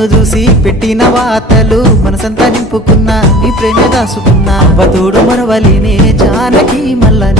నిన్ను చూసి పెట్టిన వాతలు మనసంతా నింపుకున్నా నీ ప్రేమ దాసుకున్నా వధుడు మరవలినే జానకి మల్ల